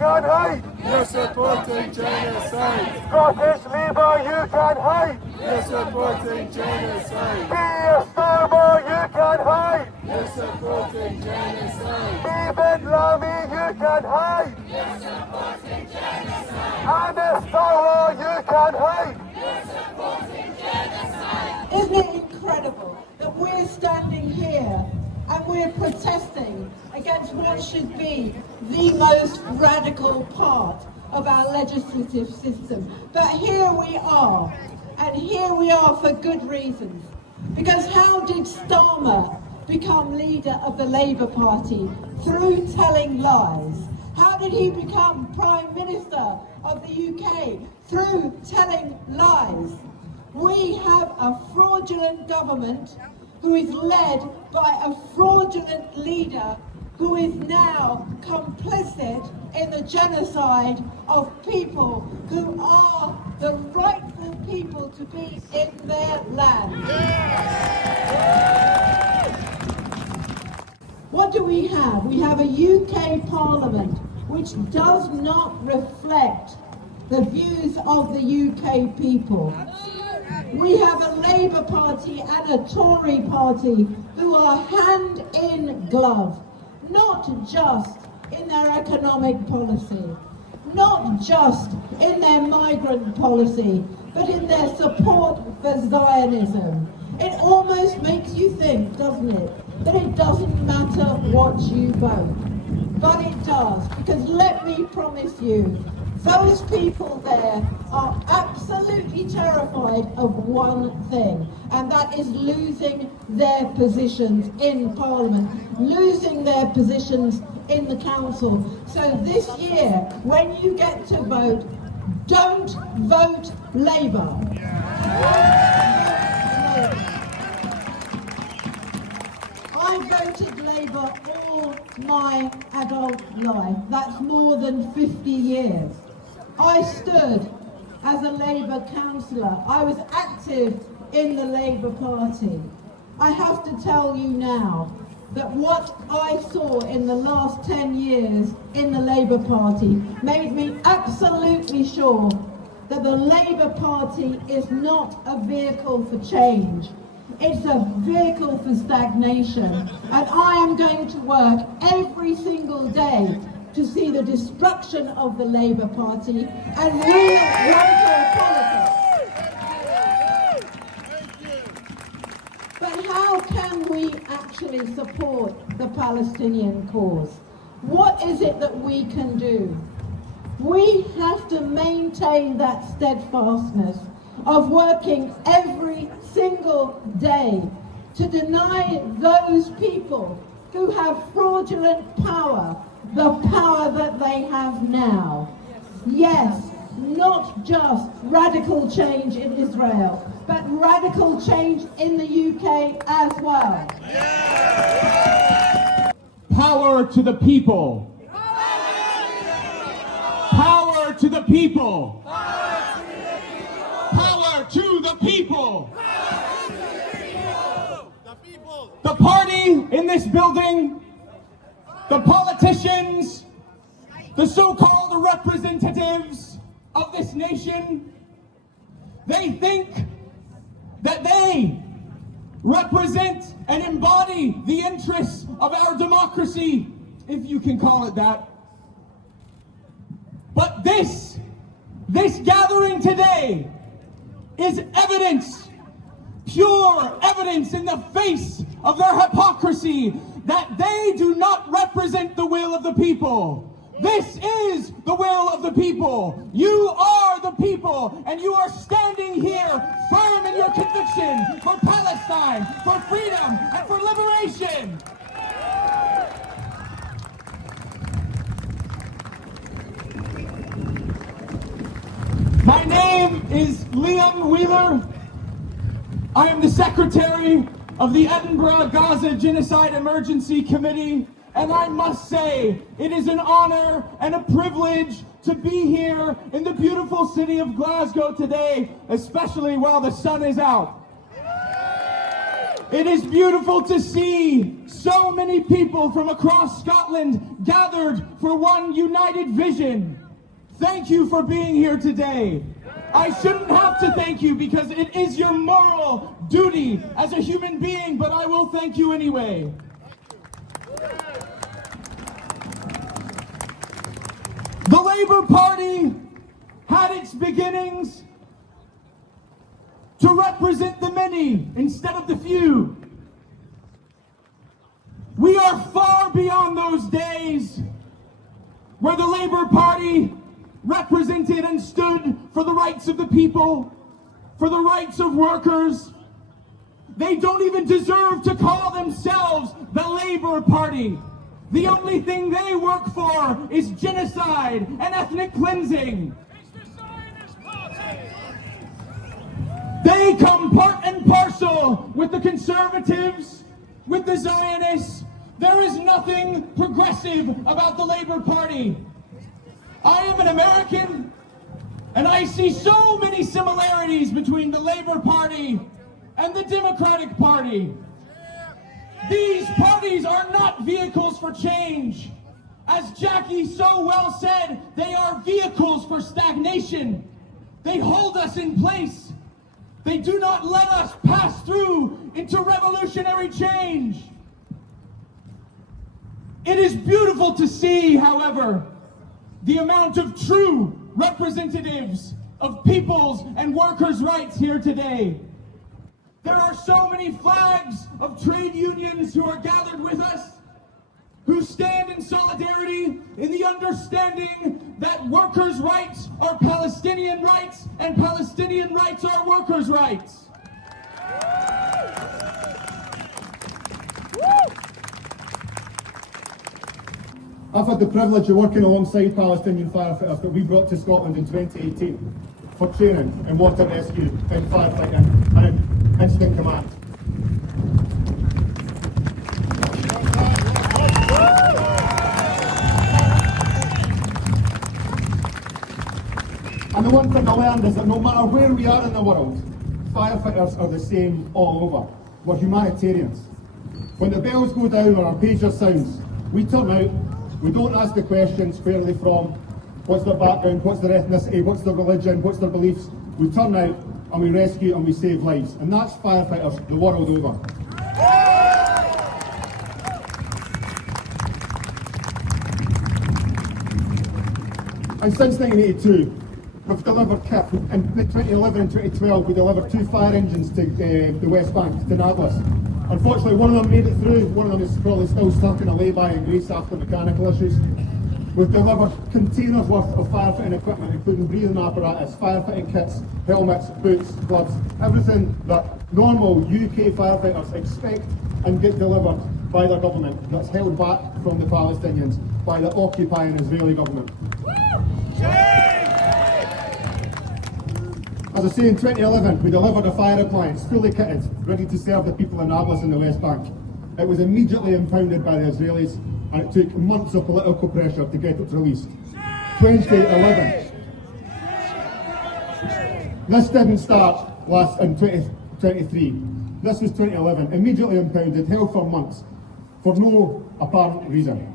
can hate. You're supporting genocide. Scottish Labour, you can hate. You're supporting genocide. Keir Starmer, you can hate. You're supporting genocide. David Lammy, you can hate. You're supporting genocide. Anna Sala, you can hate. You're supporting genocide. Isn't it incredible that we're standing here and we're protesting against what should be the most radical part of our legislative system? But here we are, and here we are for good reasons. Because how did Starmer become leader of the Labour Party? Through telling lies. How did he become Prime Minister of the UK? Through telling lies. We have a fraudulent government who is led by a fraudulent leader who is now complicit in the genocide of people who are the rightful people to be in their land. What do we have? We have a UK Parliament which does not reflect the views of the UK people. We have a Labour Party and a Tory Party who are hand in glove, not just in their economic policy, not just in their migrant policy, but in their support for Zionism. It almost makes you think, doesn't it, that it doesn't matter what you vote. But it does, because let me promise you, those people there are absolutely terrified of one thing, and that is losing their positions in Parliament, losing their positions in the Council. So this year, when you get to vote, don't vote Labour. I voted Labour all my adult life. That's more than 50 years. I stood as a Labour councillor. I was active in the Labour Party. I have to tell you now that what I saw in the last 10 years in the Labour Party made me absolutely sure that the Labour Party is not a vehicle for change. It's a vehicle for stagnation. And I am going to work every single day to see the destruction of the Labour Party and real local politics. But how can we actually support the Palestinian cause? What is it that we can do? We have to maintain that steadfastness of working every single day to deny those people who have fraudulent power the power that they have now. Yes, not just radical change in Israel, but radical change in the UK as well. Power to the people. Power to the people. Power to the people. The party in this building, the politicians, the so-called representatives of this nation, they think that they represent and embody the interests of our democracy, if you can call it that. But this gathering today is evidence, pure evidence in the face of their hypocrisy, that they do not represent the will of the people. This is the will of the people. You are the people, and you are standing here firm in your conviction for Palestine, for freedom, and for liberation. My name is Liam Wheeler. I am the secretary of the Edinburgh Gaza Genocide Emergency Committee, and I must say, it is an honor and a privilege to be here in the beautiful city of Glasgow today, especially while the sun is out. It is beautiful to see so many people from across Scotland gathered for one united vision. Thank you for being here today. I shouldn't have to thank you because it is your moral duty as a human being, but I will thank you anyway. The Labour Party had its beginnings to represent the many instead of the few. We are far beyond those days where the Labour Party represented and stood for the rights of the people, for the rights of workers. They don't even deserve to call themselves the Labour Party. The only thing they work for is genocide and ethnic cleansing. They come part and parcel with the Conservatives, with the Zionists. There is nothing progressive about the Labour Party. I am an American, and I see so many similarities between the Labour Party and the Democratic Party. These parties are not vehicles for change. As Jackie so well said, they are vehicles for stagnation. They hold us in place. They do not let us pass through into revolutionary change. It is beautiful to see, however, the amount of true representatives of people's and workers' rights here today. There are so many flags of trade unions who are gathered with us, who stand in solidarity in the understanding that workers' rights are Palestinian rights and Palestinian rights are workers' rights. I've had the privilege of working alongside Palestinian firefighters that we brought to Scotland in 2018 for training in water rescue, in firefighting and in incident command. And the one thing I learned is that no matter where we are in the world, firefighters are the same all over. We're humanitarians. When the bells go down or our pager sounds, we turn out. We don't ask the questions where are they from, what's their background, what's their ethnicity, what's their religion, what's their beliefs. We turn out and we rescue and we save lives. And that's firefighters the world over. And since 1982, we've delivered kit. In 2011 and 2012, we delivered 2 fire engines to the West Bank, to Nablus. Unfortunately, one of them made it through. One of them is probably still stuck in a lay-by in Greece after mechanical issues. We've delivered containers worth of firefighting equipment, including breathing apparatus, firefighting kits, helmets, boots, gloves, everything that normal UK firefighters expect and get delivered by their government, that's held back from the Palestinians by the occupying Israeli government. As I say, in 2011, we delivered a fire appliance, fully kitted, ready to serve the people in Nablus in the West Bank. It was immediately impounded by the Israelis, and it took months of political pressure to get it released. 2011. This didn't start in 2023. This was 2011, immediately impounded, held for months, for no apparent reason.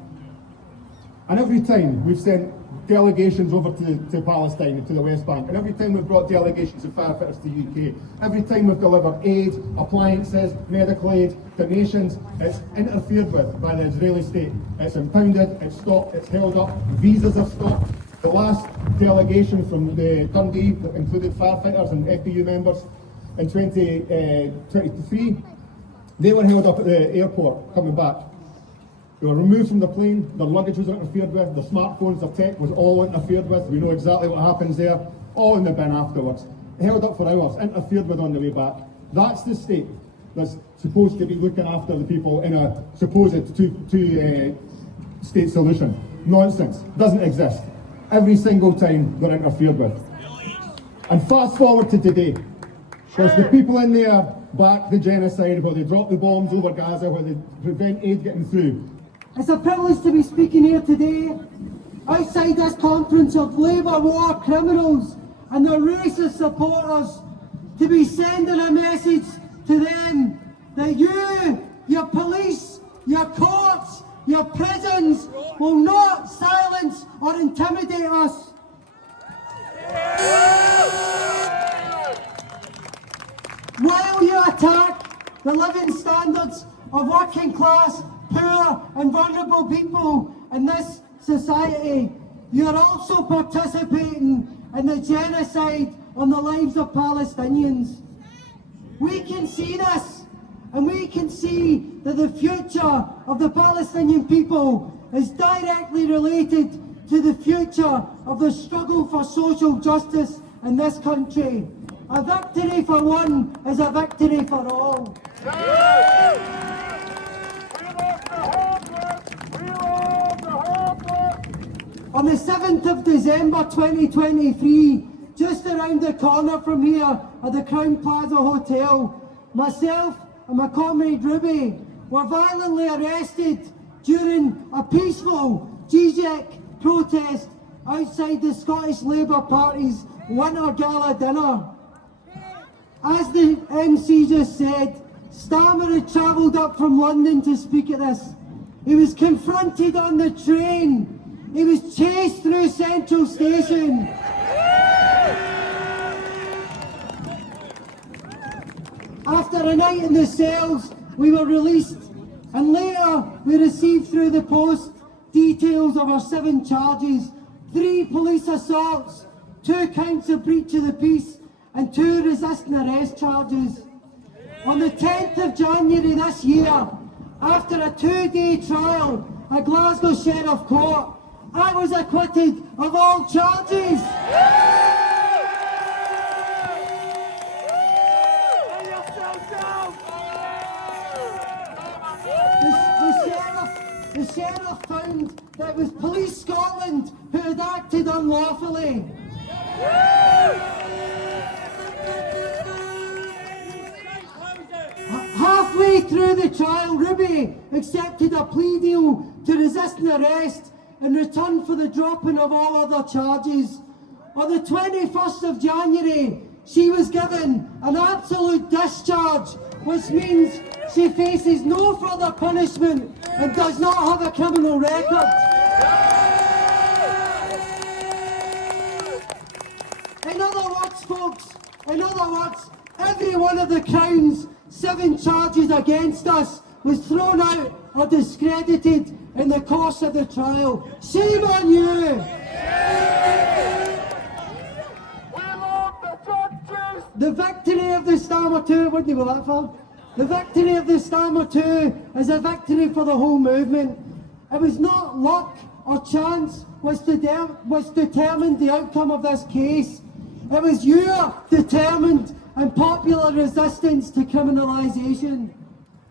And every time we've sent delegations over to Palestine, to the West Bank, and every time we've brought delegations of firefighters to the UK, every time we've delivered aid, appliances, medical aid, donations, it's interfered with by the Israeli state. It's impounded, it's stopped, it's held up, visas are stopped. The last delegation from the Dundee that included firefighters and FPU members in 2023, they were held up at the airport coming back. They were removed from the plane, their luggage was interfered with, their smartphones, their tech was all interfered with. We know exactly what happens there, all in the bin afterwards. Held up for hours, interfered with on the way back. That's the state that's supposed to be looking after the people in a supposed two-state solution. Nonsense, doesn't exist. Every single time they're interfered with. And fast forward to today. There's the people in there back the genocide where they drop the bombs over Gaza, where they prevent aid getting through. It's a privilege to be speaking here today outside this conference of Labour war criminals and their racist supporters, to be sending a message to them that you, your police, your courts, your prisons will not silence or intimidate us. While you attack the living standards of working class, poor and vulnerable people in this society, you are also participating in the genocide on the lives of Palestinians. We can see this, and we can see that the future of the Palestinian people is directly related to the future of the struggle for social justice in this country. A victory for one is a victory for all. We love the homeless! We love the homeless! On the 7th of December 2023, just around the corner from here at the Crown Plaza Hotel, myself and my comrade Ruby were violently arrested during a peaceful GJEC protest outside the Scottish Labour Party's Winter Gala dinner. As the MC just said, Starmer had travelled up from London to speak at this. He was confronted on the train. He was chased through Central Station. After a night in the cells, we were released, and later we received through the post details of our 7 charges: 3 police assaults, 2 counts of breach of the peace, and 2 resisting arrest charges. On the 10th of January this year, after a 2-day trial at Glasgow Sheriff Court, I was acquitted of all charges. The sheriff found that it was Police Scotland who had acted unlawfully. Halfway through the trial, Ruby accepted a plea deal to resisting arrest in return for the dropping of all other charges. On the 21st of January, she was given an absolute discharge, which means she faces no further punishment and does not have a criminal record. In other words, folks, every one of the Crown's 7 charges against us was thrown out or discredited in the course of the trial. Shame on you! We love the judges! The victory of the Starmer 2, wouldn't you go that far? The victory of the Starmer 2 is a victory for the whole movement. It was not luck or chance which determined the outcome of this case. It was your determined and popular resistance to criminalisation.